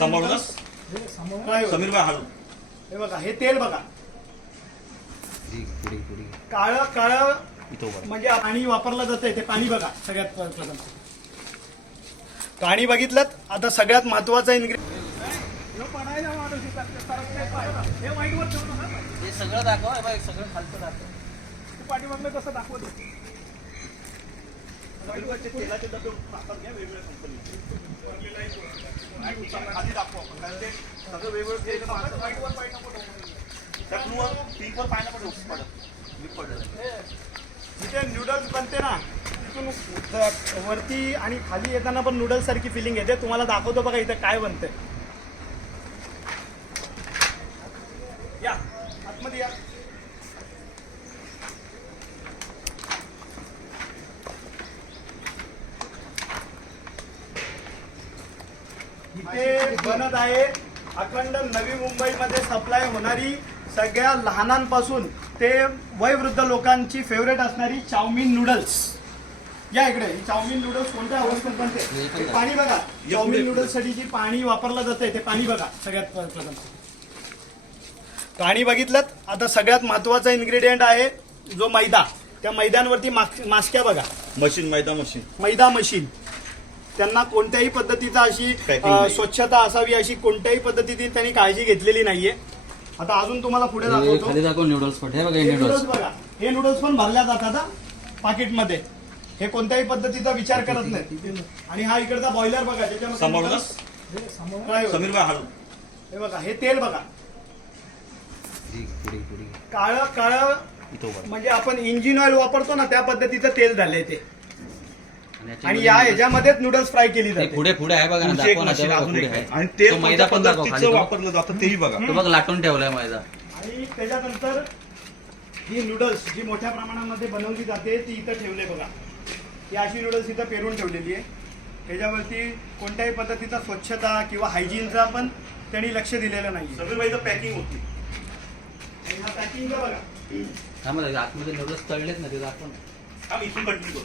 होतं? समीर भाई हळू. हे बघा हे तेल बघा. काळ काळ. म्हणजे पाणी वापरलं जातंय ते पाणी बघा सगळ्यात प्रथम. पाणी बघितलं आता सगळ्यात महत्त्वाचा इन्ग्रेडियंट हे सगळं दाखव हे बघ, सगळं खालचं दाखव. पाठीमागलं कसं दाखवत. होते? तेलाचे डबे घ्या वेगवेगळ्या कंपनीचे. आधी दाखवू आपण, कारण ते सगळं वेगवेगळं तेल वापरतात. व्हाईटवर पाहिजे नको टाकू. त्या ब्लूवर पिंकवर पाहिलं पण व्यवस्थित पडत लीक पडलेलं आहे. जिथे नूडल्स बनते ना तिथून वरती आणि खाली येताना पण नूडल्स सारखी फिलिंग येते तुम्हाला दाखवतो बघा इथं काय बनतंय या आतमध्ये या इथे बनत आहे. अखंड नवी मुंबईमध्ये सप्लाय होणारी सगळ्या लहानांपासून ते वयवृद्ध लोकांची फेवरेट असणारी चाऊमिन नूडल्स या इकडे चाऊमिन नूडल्स कोणत्या अवस्थेत बनते? हे पाणी बघा. चाऊमिन नूडल्ससाठी जी पाणी वापरलं जातंय ते पाणी बघा सगळ्यात प्रथम. पाणी बघितलं आता सगळ्यात महत्त्वाचा इन्ग्रेडियंट आहे जो मैदा. त्या मैद्यांवरती मास- मास्क्या बघा. मशीन मैदा मशीन. मैदा मशीन. त्यांना कोणत्याही पद्धतीचा अशी अ. स्वच्छता असावी अशी कोणत्याही पद्धतीची त्यांनी काळजी घेतलेली नाहीये. आता अजून तुम्हाला पुढे हे दाखवतो. खाली दाखव नूडल्स पट हे बघा हे नूडल्स नूडल्स बघा. हे नूडल्स पण भरल्या जातात हा पाकिटमध्ये. हे कोणत्याही पद्धतीचा विचार करत नाही. आणि हा इकडचा बॉयलर बघा ज्याच्यामध्ये होतं? समीर भाई हळू. हे बघा हे तेल बघा. काळ काळ. म्हणजे आपण इंजिन ऑइल वापरतो ना त्या पद्धतीचं तेल झालंय ते. आणि या ह्याच्यामध्येच नूडल्स फ्राय केली हे जाते. पुढे पुढे आहे बघा ना पुढचे एक दाखव ना ते मशीन बघा अजून पुढे एक आहे. आहे. आणि तो तेल मैदा कोणत्या पण दाखव खाली पद्धतीचं तो. वापरलं जातं तेही बघा. तो बघ लाटून ठेवलाय मैदा. आणि त्याच्यानंतर ही नूडल्स जी मोठ्या प्रमाणामध्ये बनवली जाते ती इथं ठेवले बघा. ही अशी नूडल्स इथं पेरून ठेवलेली आहे. त्याच्यावरती कोणत्याही पद्धतीचा स्वच्छता किंवा हायजीनचा पण त्यांनी लक्ष दिलेलं नाही भाई पॅकिंग होती. आणि हा पॅकिंगचा बघा. आतमध्ये नूडल्स तळलेत ना ते दाखव ना. आम्ही इथून कंटिन्यू करू.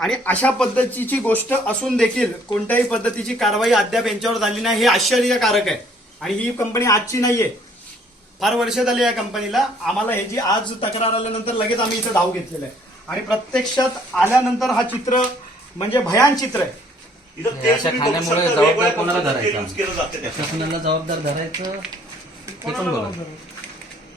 आणि अशा पद्धतीची गोष्ट असून देखील कोणत्याही पद्धतीची कारवाई अद्याप यांच्यावर झाली नाही हे आश्चर्यकारक आहे. आणि ही कंपनी आजची नाहीये. फार वर्ष झाली या कंपनीला. आम्हाला हे जी आज तक्रार आल्यानंतर लगेच आम्ही इथं धाव घेतलेलं आहे. आणि प्रत्यक्षात आल्यानंतर हा चित्र म्हणजे भयान चित्र आहे. खाण्यामुळे जबाबदार कोणाला धरायचं? जबाबदार धरायचं ते पण बघा